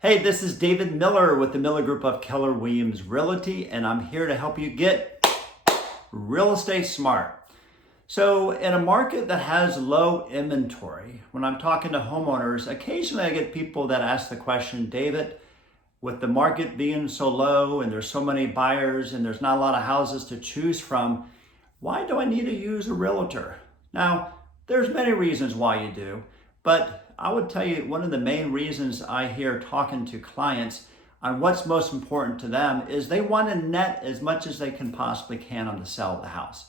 Hey, this is David Miller with the Miller Group of Keller Williams Realty, and I'm here to help you get real estate smart. So, in a market that has low inventory, when I'm talking to homeowners, occasionally I get people that ask the question, David, with the market being so low and there's so many buyers and there's not a lot of houses to choose from, why do I need to use a realtor? Now, there's many reasons why you do, but I would tell you one of the main reasons I hear talking to clients on what's most important to them is they want to net as much as they can possibly can on the sale of the house.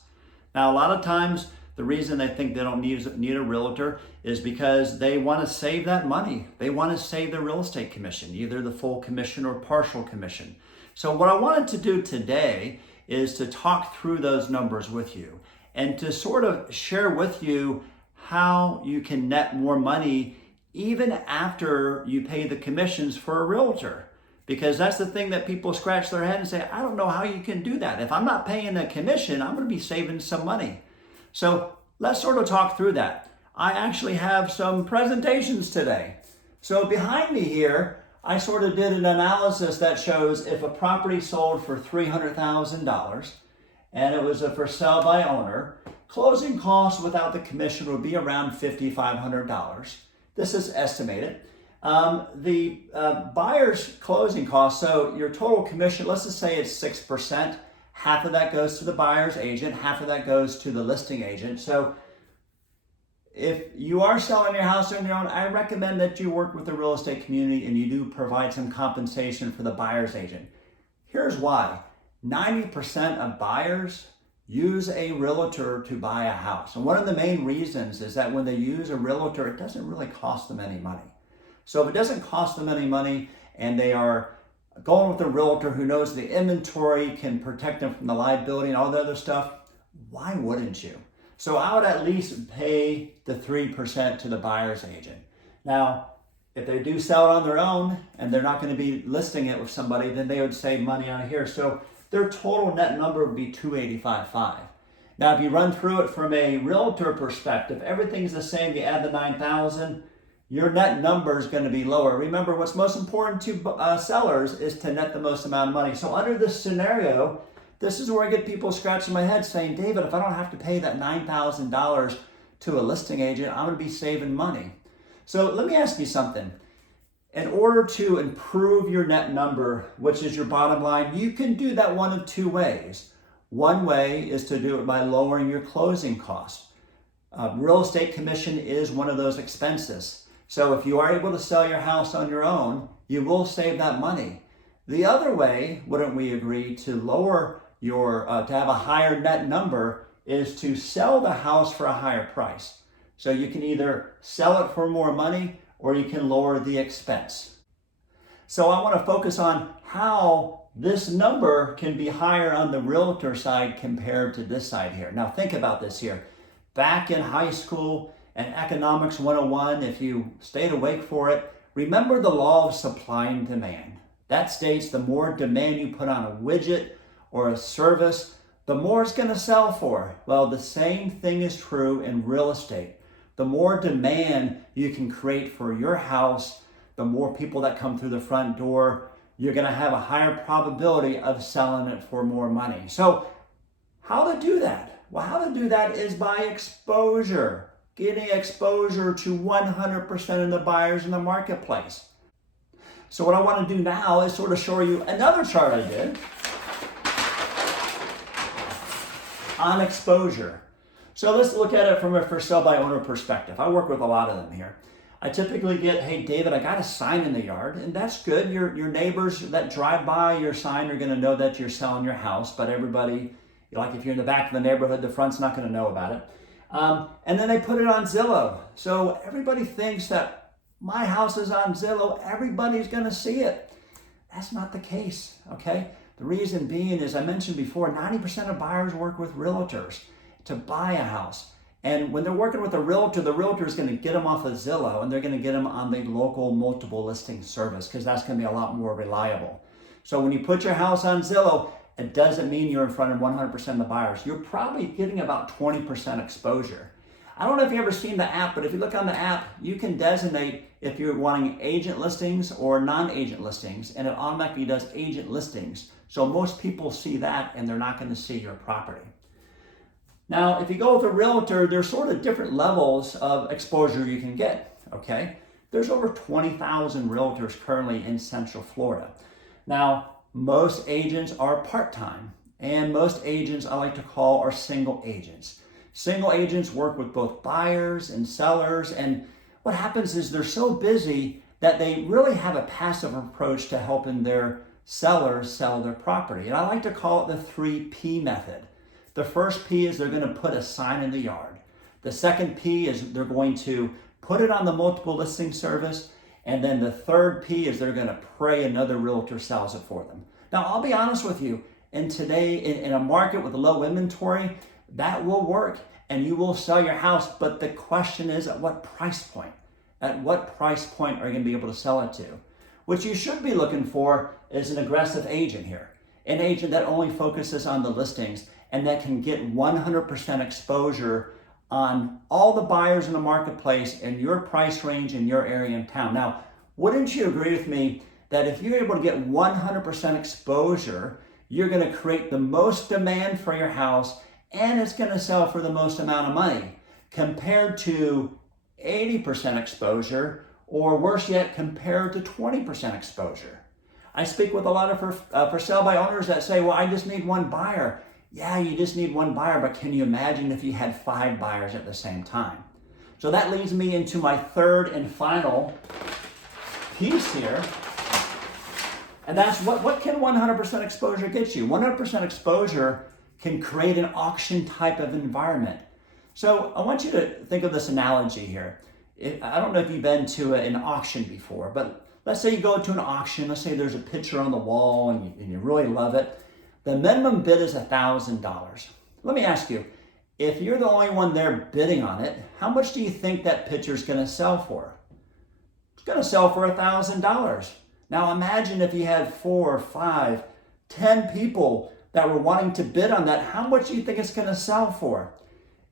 Now, a lot of times the reason they think they don't need a realtor is because they want to save that money. They want to save the real estate commission, either the full commission or partial commission. So what I wanted to do today is to talk through those numbers with you and to sort of share with you how you can net more money even after you pay the commissions for a realtor. Because that's the thing that people scratch their head and say, I don't know how you can do that. If I'm not paying a commission, I'm going to be saving some money. So let's sort of talk through that. I actually have some presentations today. So behind me here, I sort of did an analysis that shows if a property sold for $300,000 and it was a for sale by owner, closing costs without the commission would be around $5,500. This is estimated. The buyer's closing costs, so your total commission, let's just say it's 6%. Half of that goes to the buyer's agent, half of that goes to the listing agent. So if you are selling your house on your own, I recommend that you work with the real estate community and you do provide some compensation for the buyer's agent. Here's why. 90% of buyers use a realtor to buy a house. And one of the main reasons is that when they use a realtor, it doesn't really cost them any money. So if it doesn't cost them any money and they are going with a realtor who knows the inventory, can protect them from the liability and all the other stuff, why wouldn't you? So I would at least pay the 3% to the buyer's agent. Now, if they do sell it on their own and they're not going to be listing it with somebody, then they would save money on here. So their total net number would be $285,500. Now, if you run through it from a realtor perspective, everything's the same. You add the $9,000, your net number is going to be lower. Remember, what's most important to sellers is to net the most amount of money. So under this scenario, this is where I get people scratching my head saying, David, if I don't have to pay that $9,000 to a listing agent, I'm going to be saving money. So let me ask you something. In order to improve your net number, which is your bottom line, you can do that one of two ways. One way is to do it by lowering your closing costs. Real estate commission is one of those expenses. So if you are able to sell your house on your own, you will save that money. The other way, wouldn't we agree, to lower your, to have a higher net number is to sell the house for a higher price. So you can either sell it for more money or you can lower the expense. So I want to focus on how this number can be higher on the realtor side compared to this side here. Now think about this here. Back in high school and Economics 101, if you stayed awake for it, remember the law of supply and demand. That states the more demand you put on a widget or a service, the more it's going to sell for. Well, the same thing is true in real estate. The more demand you can create for your house, the more people that come through the front door, you're going to have a higher probability of selling it for more money. So how to do that? Well, how to do that is by exposure, getting exposure to 100% of the buyers in the marketplace. So what I want to do now is sort of show you another chart I did on exposure. So let's look at it from a for sale by owner perspective. I work with a lot of them here. I typically get, hey, David, I got a sign in the yard, and that's good. Your neighbors that drive by your sign are going to know that you're selling your house, but everybody, like if you're in the back of the neighborhood, the front's not going to know about it. And then they put it on Zillow. So everybody thinks that my house is on Zillow, everybody's going to see it. That's not the case, okay? The reason being, as I mentioned before, 90% of buyers work with realtors to buy a house. And when they're working with a realtor, the realtor is going to get them off of Zillow and they're going to get them on the local multiple listing service because that's going to be a lot more reliable. So when you put your house on Zillow, it doesn't mean you're in front of 100% of the buyers. You're probably getting about 20% exposure. I don't know if you've ever seen the app, but if you look on the app, you can designate if you're wanting agent listings or non-agent listings, and it automatically does agent listings. So most people see that and they're not going to see your property. Now, if you go with a realtor, there's sort of different levels of exposure you can get, okay? There's over 20,000 realtors currently in Central Florida. Now, most agents are part-time, and most agents I like to call are single agents. Single agents work with both buyers and sellers, and what happens is they're so busy that they really have a passive approach to helping their sellers sell their property. And I like to call it the 3P method. The first P is they're going to put a sign in the yard. The second P is they're going to put it on the multiple listing service. And then the third P is they're going to pray another realtor sells it for them. Now, I'll be honest with you, and today in a market with low inventory, that will work and you will sell your house. But the question is, at what price point? At what price point are you going to be able to sell it to? What you should be looking for is an aggressive agent here, an agent that only focuses on the listings and that can get 100% exposure on all the buyers in the marketplace in your price range in your area in town. Now, wouldn't you agree with me that if you're able to get 100% exposure, you're going to create the most demand for your house and it's going to sell for the most amount of money compared to 80% exposure, or worse yet, compared to 20% exposure. I speak with a lot of for sale by owners that say, well, I just need one buyer. Yeah, you just need one buyer, but can you imagine if you had 5 buyers at the same time? So that leads me into my third and final piece here. And that's what can 100% exposure get you? 100% exposure can create an auction type of environment. So I want you to think of this analogy here. I don't know if you've been to an auction before, but let's say you go to an auction. Let's say there's a picture on the wall and you really love it. The minimum bid is $1,000. Let me ask you, if you're the only one there bidding on it, how much do you think that picture is going to sell for? It's going to sell for $1,000. Now imagine if you had 4, 5, 10 people that were wanting to bid on that. How much do you think it's going to sell for?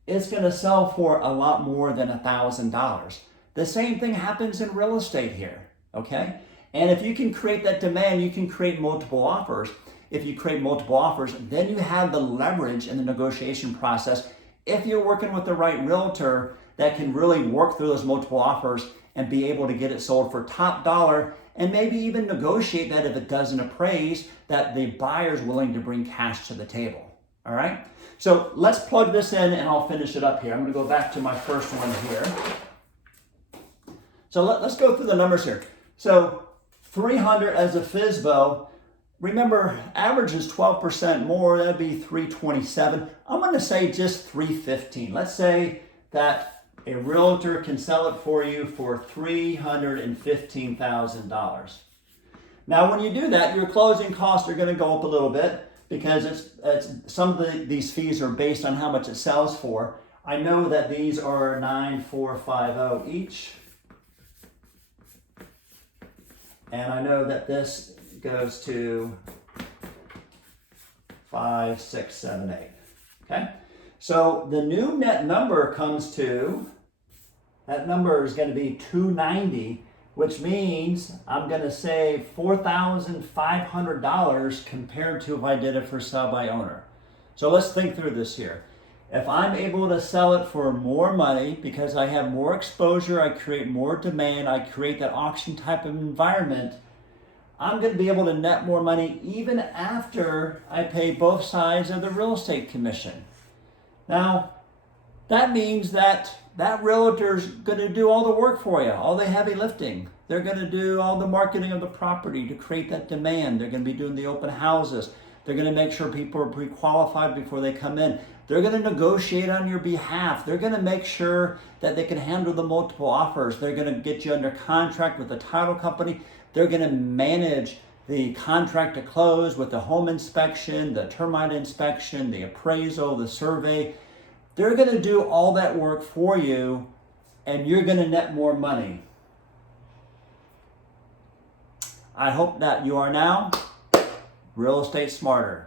It's going to sell for a lot more than $1,000. The same thing happens in real estate here, okay? And if you can create that demand, you can create multiple offers. If you create multiple offers, then you have the leverage in the negotiation process. If you're working with the right realtor that can really work through those multiple offers and be able to get it sold for top dollar, and maybe even negotiate that if it doesn't appraise, that the buyer's willing to bring cash to the table, all right? So let's plug this in and I'll finish it up here. I'm gonna go back to my first one here. So let's go through the numbers here. So 300 as a FSBO, remember average is 12% more, that'd be 327. I'm gonna say just 315. Let's say that a realtor can sell it for you for $315,000. Now, when you do that, your closing costs are going to go up a little bit because some of these fees are based on how much it sells for. I know that these are $9,450 each, and I know that this goes to 5, 6, 7, 8. Okay, so the new net number comes to. That number is going to be 290, which means I'm going to save $4,500 compared to if I did it for sell by owner. So let's think through this here. If I'm able to sell it for more money because I have more exposure, I create more demand, I create that auction type of environment, I'm going to be able to net more money even after I pay both sides of the real estate commission. Now, that means that realtor's going to do all the work for you, all the heavy lifting. They're going to do all the marketing of the property to create that demand. They're going to be doing the open houses. They're going to make sure people are pre-qualified before they come in. They're going to negotiate on your behalf. They're going to make sure that they can handle the multiple offers. They're going to get you under contract with the title company. They're going to manage the contract to close with the home inspection, the termite inspection, the appraisal, the survey. They're going to do all that work for you, and you're going to net more money. I hope that you are now real estate smarter.